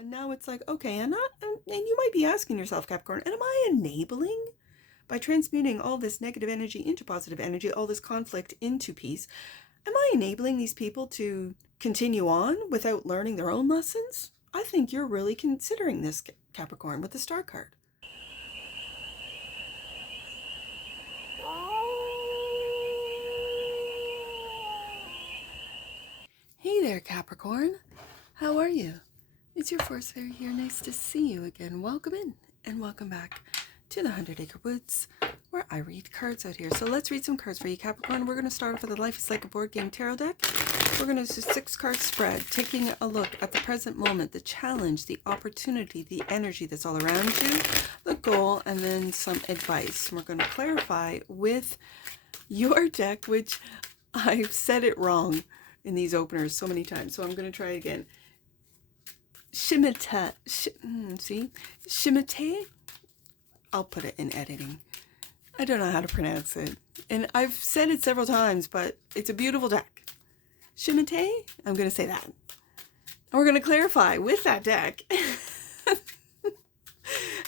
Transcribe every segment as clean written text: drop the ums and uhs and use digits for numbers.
And now it's like, okay, and you might be asking yourself, Capricorn, and am I enabling by transmuting all this negative energy into positive energy, all this conflict into peace? Am I enabling these people to continue on without learning their own lessons? I think you're really considering this, Capricorn, with the Star card. Hey there, Capricorn. How are you? It's your Force Fairy here. Nice to see you again. Welcome in and welcome back to the 100 Acre Woods, where I read cards out here. So let's read some cards for you, Capricorn. We're going to start off with the Life is Like a Board Game Tarot deck. We're going to do a 6-card spread, taking a look at the present moment, the challenge, the opportunity, the energy that's all around you, the goal, and then some advice. And we're going to clarify with your deck, which I've said it wrong in these openers so many times, so I'm going to try it again. SHIMILTEI. SHIMILTEI? I'll put it in editing. I don't know how to pronounce it. And I've said it several times, but it's a beautiful deck. SHIMILTEI? I'm going to say that. And we're going to clarify with that deck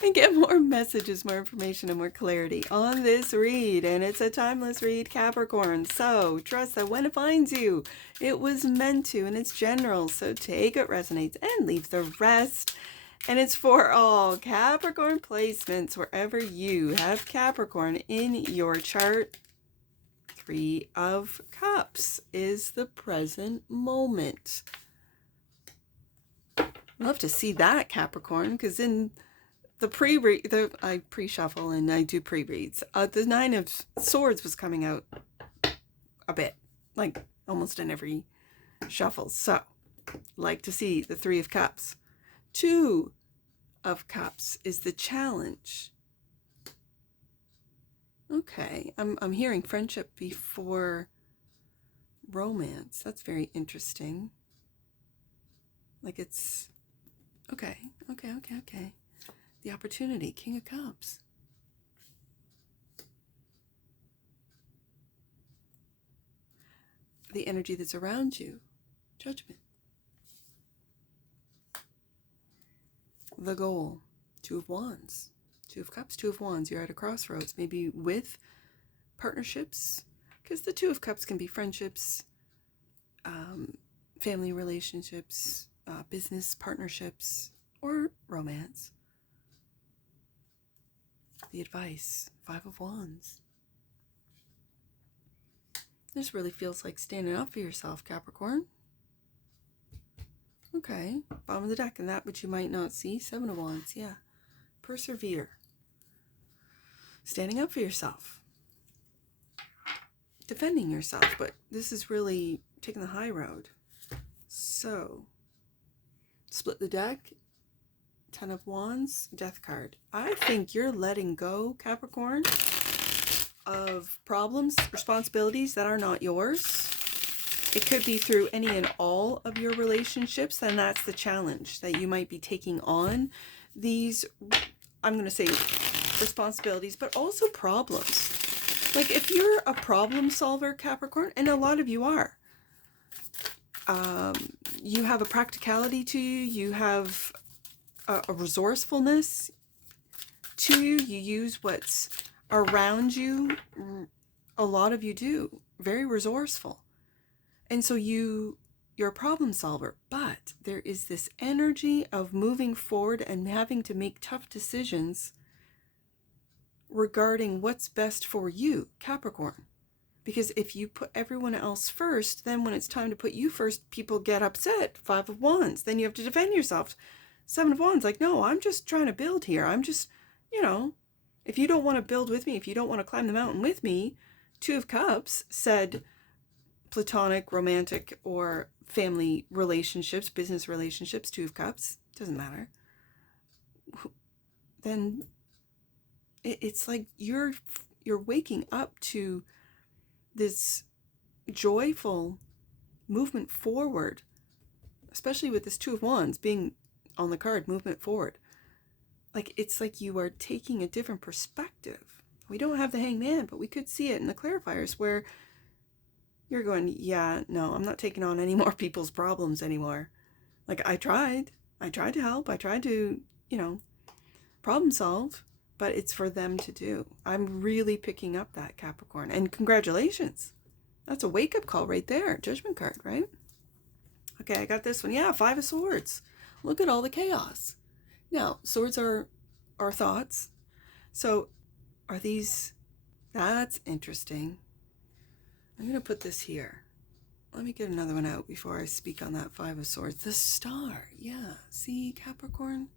and get more messages, more information, and more clarity on this read. And it's a timeless read, Capricorn. So trust that when it finds you, it was meant to, and it's general. So take what resonates and leave the rest. And it's for all Capricorn placements wherever you have Capricorn in your chart. 3 of Cups is the present moment. Love to see that, Capricorn, because in the I pre-shuffle and I do pre-reads. The 9 of Swords was coming out a bit, like almost in every shuffle. So, like to see the 3 of Cups. 2 of Cups is the challenge. Okay, I'm hearing friendship before romance. That's very interesting. Like it's okay. The opportunity, King of Cups. The energy that's around you, Judgment. The goal, 2 of Wands. 2 of Cups, 2 of Wands. You're at a crossroads, maybe with partnerships, because the 2 of Cups can be friendships, family relationships, business partnerships, or romance. The advice, 5 of Wands. This really feels like standing up for yourself, Capricorn. Okay, bottom of the deck, and that which you might not see, 7 of Wands, yeah. Persevere. Standing up for yourself. Defending yourself, but this is really taking the high road. So, split the deck. 10 of Wands, Death card. I think you're letting go, Capricorn, of problems, responsibilities that are not yours. It could be through any and all of your relationships, and that's the challenge, that you might be taking on these, I'm going to say, responsibilities, but also problems. Like if you're a problem solver, Capricorn, and a lot of you are, you have a practicality to you, you have a resourcefulness to you, you use what's around you. A lot of you do, very resourceful. And so you're a problem solver, but there is this energy of moving forward and having to make tough decisions regarding what's best for you, Capricorn. Because if you put everyone else first, then when it's time to put you first, people get upset. 5 of Wands. Then you have to defend yourself. 7 of Wands, like, no, I'm just trying to build here. I'm just, if you don't want to build with me, if you don't want to climb the mountain with me, 2 of Cups said platonic, romantic, or family relationships, business relationships, 2 of Cups, doesn't matter. Then it's like you're waking up to this joyful movement forward, especially with this 2 of Wands being on the card, movement forward. Like it's like you are taking a different perspective. We don't have the Hangman, but we could see it in the clarifiers where you're going, yeah, no, I'm not taking on any more people's problems anymore. Like I tried. I tried to help. I tried to, problem solve, but it's for them to do. I'm really picking up that, Capricorn. And congratulations. That's a wake-up call right there. Judgment card, right? Okay, I got this one. Yeah, Five of Swords. Look at all the chaos. Now, swords are our thoughts. So are these... That's interesting. I'm going to put this here. Let me get another one out before I speak on that Five of Swords. The Star. Yeah. See, Capricorn?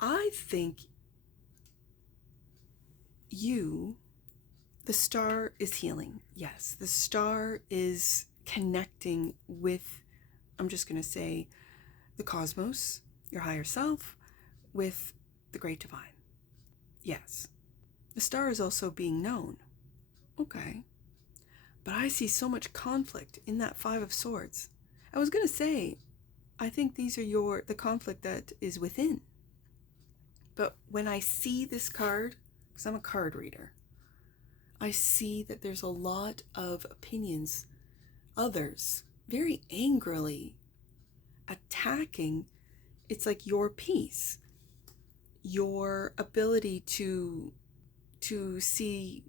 I think the Star is healing. Yes. The Star is connecting with, I'm just going to say, the cosmos, your higher self, with the great divine. Yes. The Star is also being known. Okay. But I see so much conflict in that Five of Swords. I was going to say, I think these are the conflict that is within. But when I see this card, because I'm a card reader, I see that there's a lot of opinions, others very angrily attacking. It's like your peace, your ability to see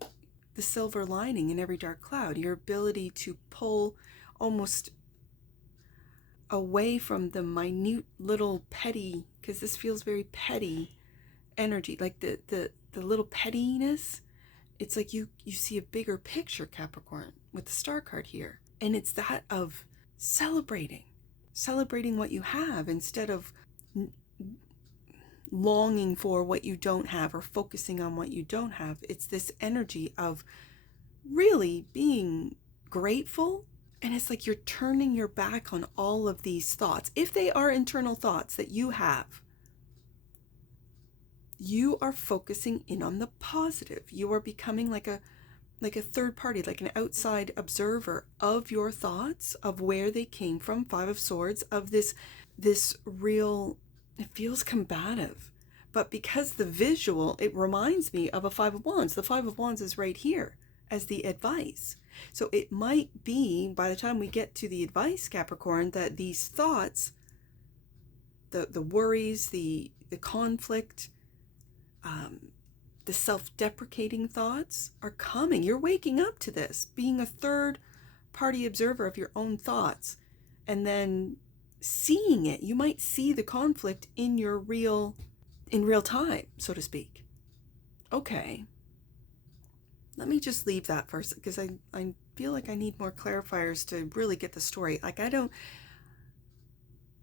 the silver lining in every dark cloud, your ability to pull almost away from the minute little petty, because this feels very petty energy, like the little pettiness. It's like you see a bigger picture, Capricorn, with the Star card here. And it's that of celebrating what you have instead of longing for what you don't have or focusing on what you don't have. It's this energy of really being grateful. And it's like you're turning your back on all of these thoughts. If they are internal thoughts that you have, you are focusing in on the positive. You are becoming like a third party, like an outside observer of your thoughts, of where they came from. Five of Swords, of this real, it feels combative. But because the visual, it reminds me of a Five of Wands. The Five of Wands is right here as the advice. So it might be, by the time we get to the advice, Capricorn, that these thoughts, the worries, the conflict, the self-deprecating thoughts are coming. You're waking up to this, being a third-party observer of your own thoughts, and then seeing it. You might see the conflict in real time, so to speak. Okay. Let me just leave that first, because I feel like I need more clarifiers to really get the story. Like,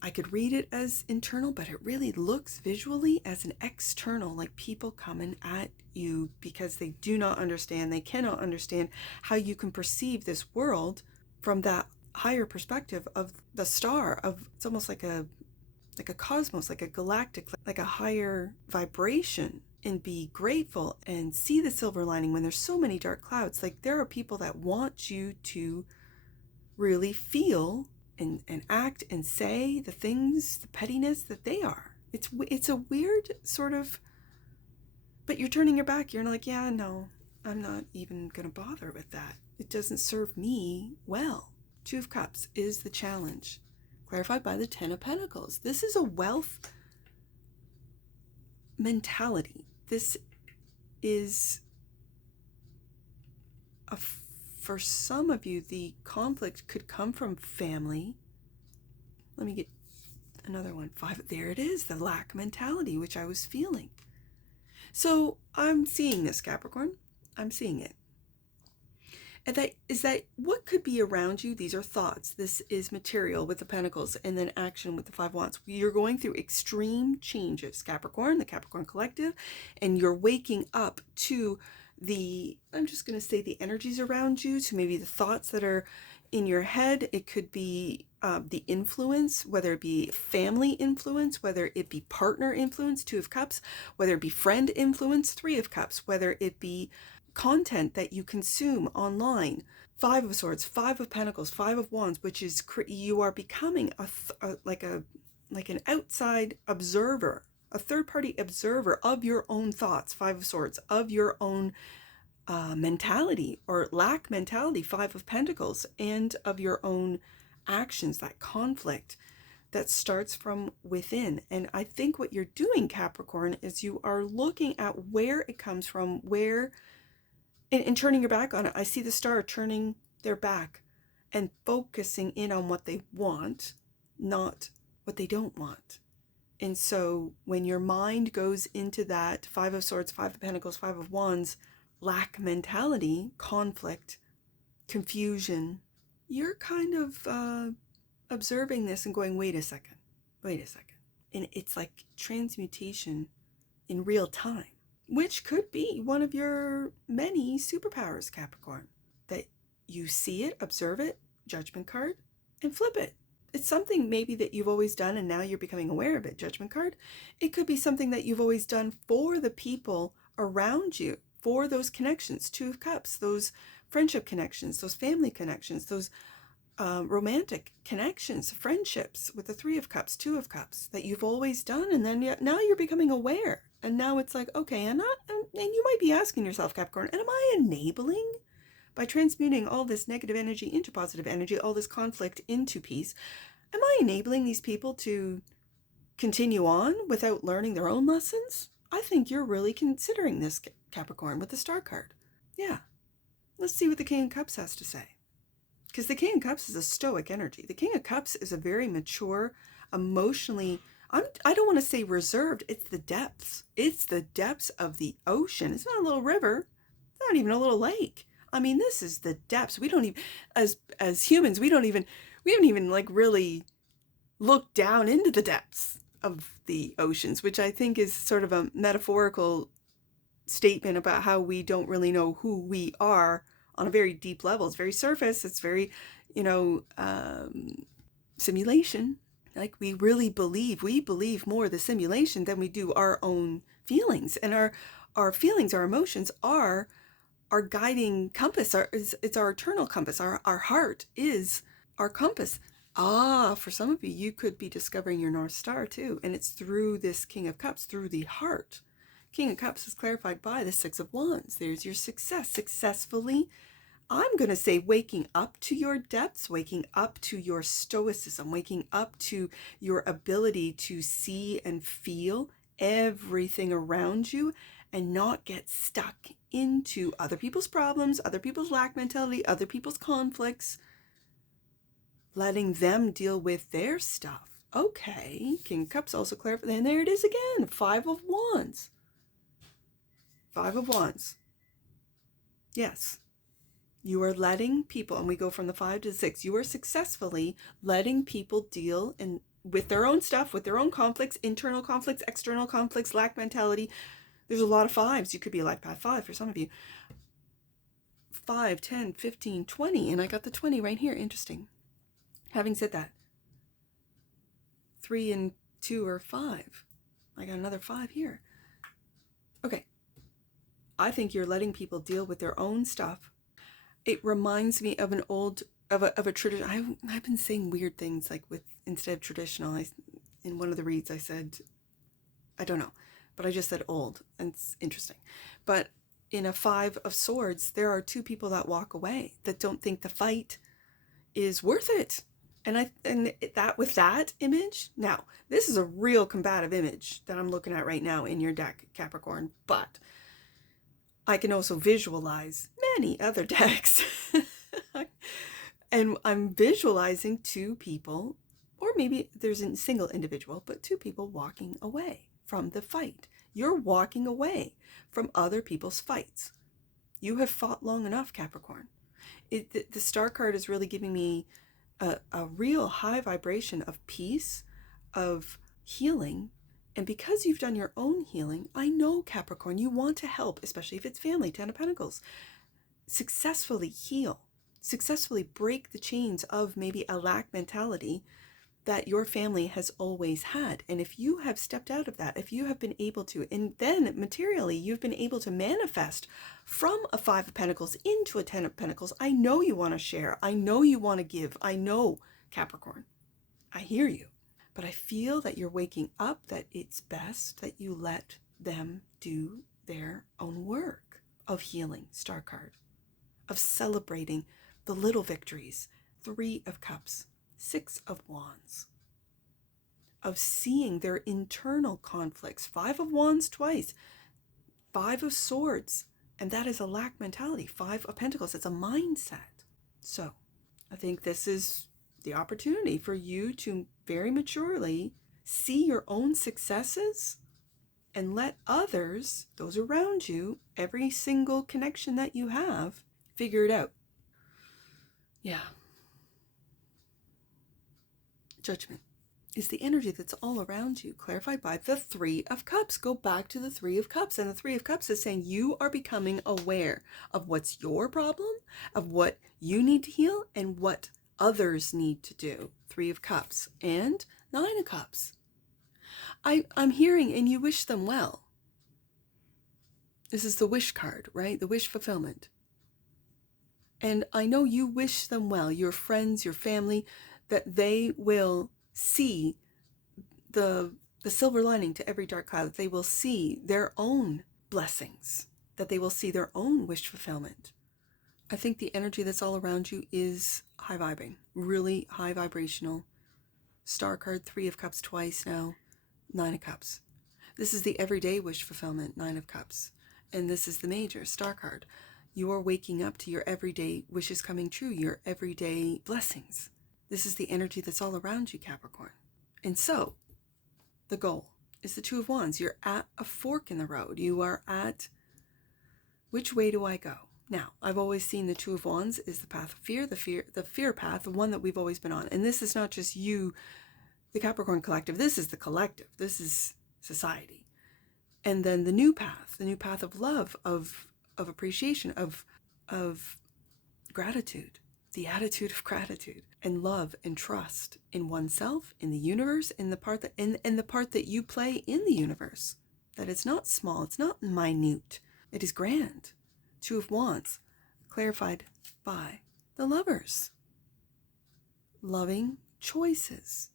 I could read it as internal, but it really looks visually as an external, like people coming at you because they do not understand, they cannot understand how you can perceive this world from that higher perspective of the star, of it's almost like a cosmos, like a galactic, like a higher vibration, and be grateful and see the silver lining when there's so many dark clouds. Like, there are people that want you to really feel and act and say the things, the pettiness that they are. It's a weird sort of, but you're turning your back. You're like, yeah, no, I'm not even going to bother with that. It doesn't serve me well. Two of Cups is the challenge, clarified by the Ten of Pentacles. This is a wealth mentality. This is for some of you, the conflict could come from family. Let me get another one. Five. There it is, the lack mentality, which I was feeling. So I'm seeing this, Capricorn. I'm seeing it. And that is that what could be around you. These are thoughts. This is material with the Pentacles, and then action with the Five of Wands. You're going through extreme changes, Capricorn, the Capricorn collective, and you're waking up to I'm just going to say the energies around you, to maybe the thoughts that are in your head. It could be the influence, whether it be family influence, whether it be partner influence, Two of Cups, whether it be friend influence, Three of Cups, whether it be content that you consume online, Five of Swords, Five of Pentacles, Five of Wands, which is you are becoming like an outside observer, a third-party observer of your own thoughts, Five of Swords, of your own mentality or lack mentality, Five of Pentacles, and of your own actions, that conflict. that starts from within. And I think what you're doing, Capricorn, is you are looking at where it comes from, and turning your back on it. I see the star turning their back and focusing in on what they want, not what they don't want. And so when your mind goes into that Five of Swords, Five of Pentacles, Five of Wands, lack mentality, conflict, confusion, you're kind of observing this and going, wait a second. And it's like transmutation in real time, which could be one of your many superpowers, Capricorn, that you see it, observe it, judgment card, and flip it. It's something maybe that you've always done and now you're becoming aware of it, judgment card. It could be something that you've always done for the people around you, for those connections, Two of Cups, those friendship connections, those family connections, those romantic connections, friendships with the Three of Cups, Two of Cups that you've always done. And then now you're becoming aware. And now it's like, okay, and you might be asking yourself, Capricorn, and am I enabling by transmuting all this negative energy into positive energy, all this conflict into peace? Am I enabling these people to continue on without learning their own lessons? I think you're really considering this, Capricorn, with the Star card. Yeah. Let's see what the King of Cups has to say. Because the King of Cups is a stoic energy. The King of Cups is a very mature, emotionally, I don't want to say reserved, it's the depths. It's the depths of the ocean. It's not a little river. It's not even a little lake. I mean, this is the depths. We don't even, as humans, we haven't even like really looked down into the depths of the oceans, which I think is sort of a metaphorical statement about how we don't really know who we are on a very deep level. It's very surface. It's very, simulation. Like we believe more the simulation than we do our own feelings. And our feelings, our emotions are our guiding compass. It's our eternal compass. Our heart is our compass. For some of you, you could be discovering your North Star too. And it's through this King of Cups, through the heart. King of Cups is clarified by the Six of Wands. There's your success. Successfully, I'm going to say, waking up to your depths, waking up to your stoicism, waking up to your ability to see and feel everything around you and not get stuck into other people's problems, other people's lack mentality, other people's conflicts, letting them deal with their stuff. Okay, King of Cups also clarified, and there it is again, Five of Wands. Five of Wands. Yes. You are letting people, and we go from the 5 to the 6, you are successfully letting people deal with their own stuff, with their own conflicts, internal conflicts, external conflicts, lack mentality. There's a lot of 5s. You could be a life path 5 for some of you. 5, 10, 15, 20, and I got the 20 right here. Interesting. Having said that, 3 and 2 are 5. I got another 5 here. Okay. I think you're letting people deal with their own stuff. It reminds me of a tradition. I've been saying weird things like instead of traditional. In one of the reads I said, I don't know, but I just said old, and it's interesting. But in a 5 of Swords, there are 2 people that walk away that don't think the fight is worth it. And with that image, now this is a real combative image that I'm looking at right now in your deck, Capricorn, but I can also visualize many other decks. And I'm visualizing 2 people, or maybe there's a single individual, but 2 people walking away from the fight. You're walking away from other people's fights. You have fought long enough, Capricorn. The Star card is really giving me a real high vibration of peace, of healing. And because you've done your own healing, I know, Capricorn, you want to help, especially if it's family, 10 of Pentacles, successfully heal, successfully break the chains of maybe a lack mentality that your family has always had. And if you have stepped out of that, if you have been able to, and then materially you've been able to manifest from a 5 of Pentacles into a 10 of Pentacles, I know you want to share. I know you want to give. I know, Capricorn. I hear you. But I feel that you're waking up, that it's best that you let them do their own work of healing, Star card, of celebrating the little victories, 3 of Cups, 6 of Wands. of seeing their internal conflicts. 5 of Wands twice, 5 of Swords, and that is a lack mentality. 5 of Pentacles, it's a mindset. So I think this is the opportunity for you to very maturely see your own successes and let others, those around you, every single connection that you have, figure it out. Yeah. Judgment is the energy that's all around you, clarified by the 3 of Cups. Go back to the 3 of Cups. And the 3 of Cups is saying you are becoming aware of what's your problem, of what you need to heal, and what others need to do. 3 of Cups and 9 of Cups. I'm hearing, and you wish them well. This is the wish card, right? The wish fulfillment. And I know you wish them well, your friends, your family, that they will see the silver lining to every dark cloud. They will see their own blessings, that they will see their own wish fulfillment. I think the energy that's all around you is high vibing, really high vibrational. Star card, 3 of Cups twice now, 9 of Cups. This is the everyday wish fulfillment, 9 of Cups. And this is the major star card. You are waking up to your everyday wishes coming true, your everyday blessings. This is the energy that's all around you, Capricorn. And so, the goal is the 2 of Wands. You're at a fork in the road. You are at, which way do I go? Now, I've always seen the 2 of Wands is the path of fear, the fear path, the one that we've always been on. And this is not just you, the Capricorn collective. This is the collective. This is society. And then the new path of love, of appreciation, of gratitude, the attitude of gratitude and love and trust in oneself, in the universe, in the part that in the part that you play in the universe. That it's not small, it's not minute, it is grand. 2 of Wands, clarified by the Lovers. Loving choices.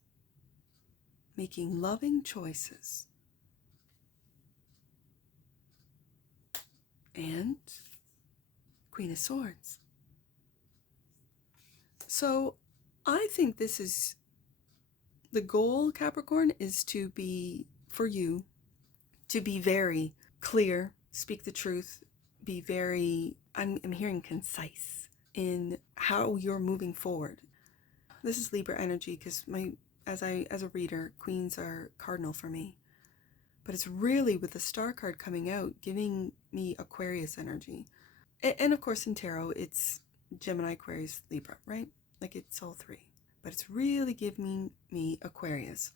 Making loving choices. And Queen of Swords. So I think this is the goal, Capricorn, is to be, for you, to be very clear, speak the truth, be very, I'm hearing concise in how you're moving forward. This is Libra energy because as a reader, queens are cardinal for me. But it's really with the star card coming out, giving me Aquarius energy. And of course in tarot, it's Gemini, Aquarius, Libra, right? Like it's all 3. But it's really giving me Aquarius.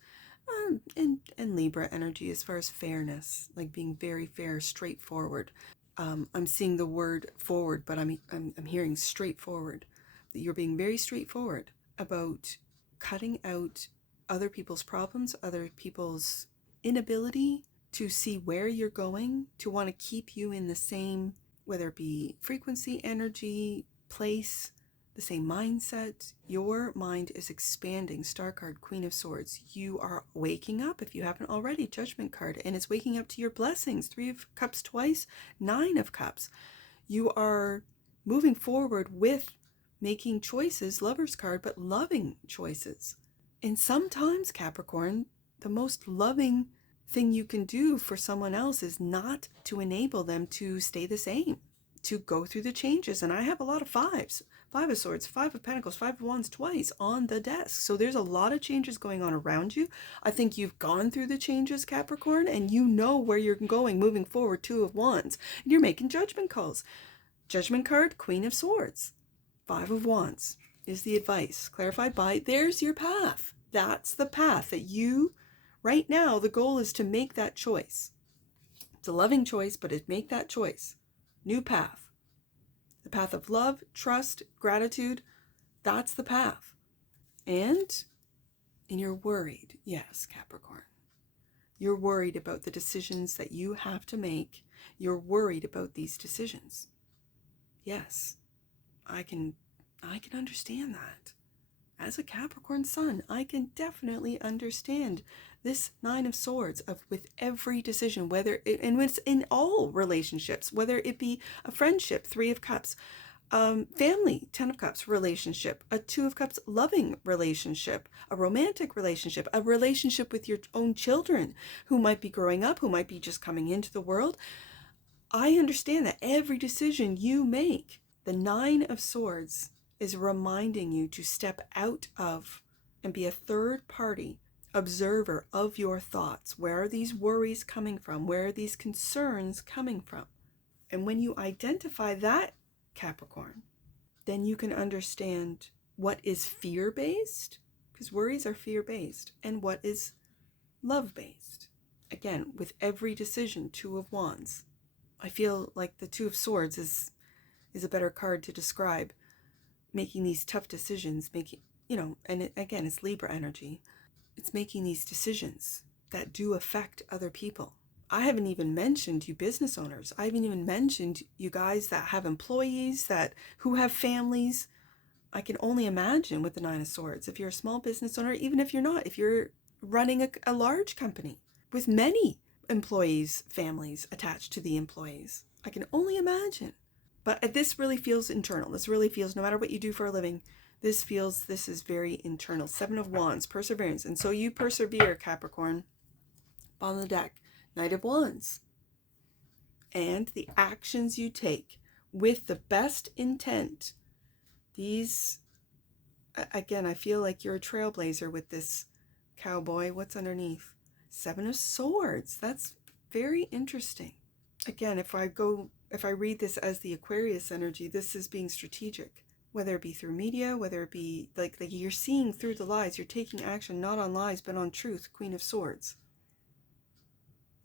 And Libra energy as far as fairness, like being very fair, straightforward. I'm seeing the word forward, but I'm hearing straightforward. That you're being very straightforward about cutting out other people's problems, other people's inability to see where you're going, to want to keep you in the same, whether it be frequency, energy, place, the same mindset. Your mind is expanding. Star card, Queen of Swords. You are waking up, if you haven't already, Judgment card, and it's waking up to your blessings. 3 of Cups twice, 9 of Cups. You are moving forward with making choices, Lover's card, but loving choices. And sometimes, Capricorn, the most loving thing you can do for someone else is not to enable them to stay the same, to go through the changes. And I have a lot of 5s. 5 of Swords, 5 of Pentacles, 5 of Wands twice on the desk. So there's a lot of changes going on around you. I think you've gone through the changes, Capricorn, and you know where you're going moving forward. 2 of Wands. And you're making judgment calls. Judgment card, Queen of Swords. 5 of Wands is the advice, clarified by, there's your path. That's the path that you, right now, the goal is to make that choice. It's a loving choice, but make that choice. New path. The path of love, trust, gratitude, that's the path. And you're worried. Yes, Capricorn. You're worried about the decisions that you have to make. You're worried about these decisions. Yes, I can understand that. As a Capricorn sun, I can definitely understand this 9 of Swords with every decision, whether it, and it's in all relationships, whether it be a friendship, 3 of Cups, Family, 10 of Cups, relationship, a 2 of Cups, loving relationship, a romantic relationship, a relationship with your own children who might be growing up, who might be just coming into the world. I understand that every decision you make, the 9 of Swords is reminding you to step out of and be a third party observer of your thoughts. Where are these worries coming from? Where are these concerns coming from? And when you identify that, Capricorn, then you can understand what is fear-based, because worries are fear-based, and what is love-based. Again, with every decision, 2 of Wands. I feel like the 2 of Swords is a better card to describe making these tough decisions, and again, it's Libra energy. It's making these decisions that do affect other people. I haven't even mentioned you business owners. I haven't even mentioned you guys that have employees, who have families. I can only imagine with the 9 of Swords, if you're a small business owner, even if you're not, if you're running a large company with many employees, families attached to the employees. I can only imagine. But this really feels internal. This really feels, no matter what you do for a living, this is very internal. 7 of Wands, perseverance. And so you persevere, Capricorn. Bottom of the deck, Knight of Wands. And the actions you take with the best intent. These, again, I feel like you're a trailblazer with this cowboy. What's underneath? 7 of Swords. That's very interesting. Again, if I read this as the Aquarius energy, this is being strategic. Whether it be through media, whether it be like you're seeing through the lies, you're taking action not on lies but on truth. Queen of Swords.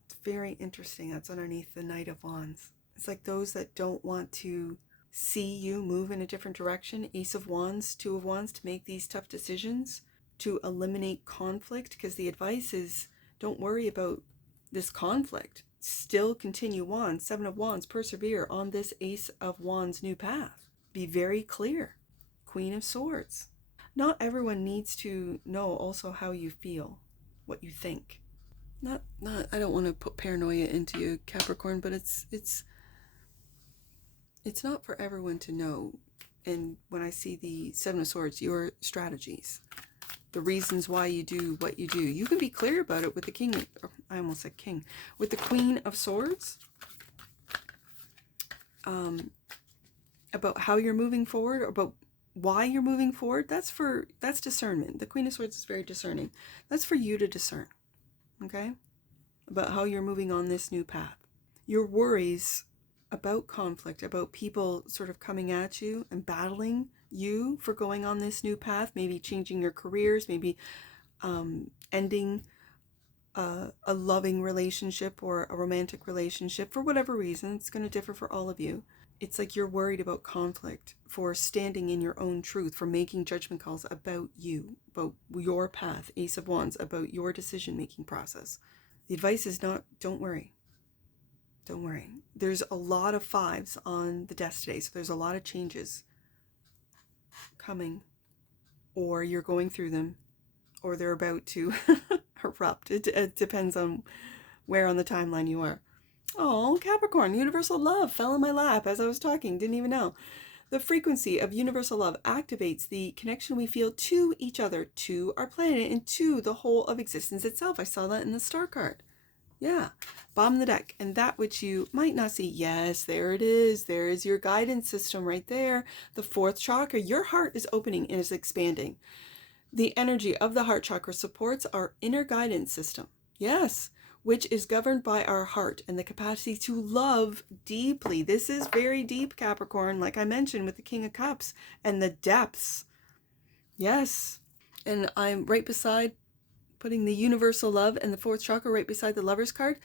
It's very interesting. That's underneath the Knight of Wands. It's like those that don't want to see you move in a different direction. Ace of Wands, 2 of Wands, to make these tough decisions, to eliminate conflict, because the advice is don't worry about this conflict. Still continue on. 7 of Wands, persevere on this Ace of Wands new path. Be very clear. Queen of Swords. Not everyone needs to know also how you feel, what you think. Not I don't want to put paranoia into you, Capricorn, but it's not for everyone to know. And when I see the 7 of Swords, your strategies, the reasons why you do what you do, you can be clear about it with the King. I almost said King. With the Queen of Swords, about how you're moving forward, or about why you're moving forward. That's discernment. The Queen of Swords is very discerning. That's for you to discern. Okay? About how you're moving on this new path. Your worries about conflict, about people sort of coming at you and battling you for going on this new path, maybe changing your careers, maybe ending a loving relationship or a romantic relationship for whatever reason. It's going to differ for all of you. It's like you're worried about conflict, for standing in your own truth, for making judgment calls about you, about your path, Ace of Wands, about your decision-making process. The advice is don't worry. Don't worry. There's a lot of 5s on the desk today, so there's a lot of changes coming, or you're going through them, or they're about to erupt. It depends on where on the timeline you are. Oh, Capricorn, universal love fell in my lap as I was talking. Didn't even know. The frequency of universal love activates the connection we feel to each other, to our planet, and to the whole of existence itself. I saw that in the star card. Yeah. Bottom of the deck. And that which you might not see. Yes, there it is. There is your guidance system right there. The 4th chakra. Your heart is opening and is expanding. The energy of the heart chakra supports our inner guidance system. Yes. Which is governed by our heart and the capacity to love deeply. This is very deep, Capricorn, like I mentioned with the King of Cups and the depths. Yes. And I'm right beside, putting the universal love and the 4th chakra right beside the Lover's card.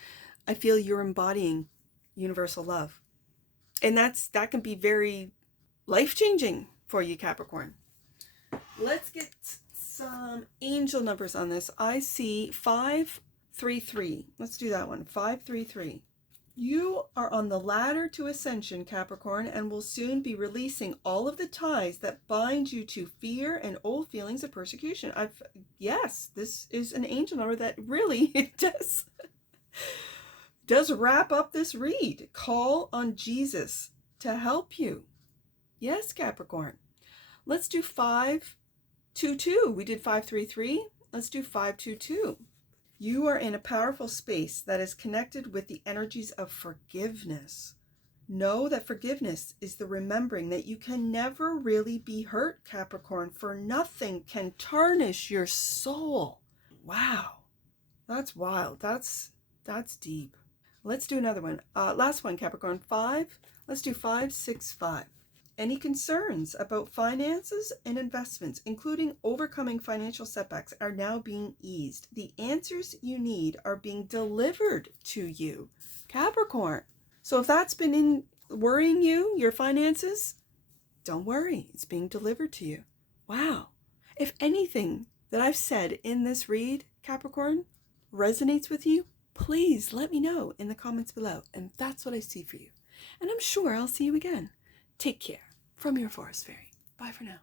I feel you're embodying universal love. And that can be very life-changing for you, Capricorn. Let's get some angel numbers on this. I see 533. Let's do that one. 533. You are on the ladder to ascension, Capricorn, and will soon be releasing all of the ties that bind you to fear and old feelings of persecution. Yes, this is an angel number that really does wrap up this read. Call on Jesus to help you. Yes, Capricorn. Let's do 5-2-2. We did 5-3-3. Let's do 5-2-2. You are in a powerful space that is connected with the energies of forgiveness. Know that forgiveness is the remembering that you can never really be hurt, Capricorn, for nothing can tarnish your soul. Wow, that's wild. That's deep. Let's do another one. Last one, Capricorn. 5. Let's do 5-6-5. Any concerns about finances and investments, including overcoming financial setbacks, are now being eased. The answers you need are being delivered to you, Capricorn. So if that's been worrying you, your finances, don't worry. It's being delivered to you. Wow. If anything that I've said in this read, Capricorn, resonates with you, please let me know in the comments below. And that's what I see for you. And I'm sure I'll see you again. Take care from your forest fairy. Bye for now.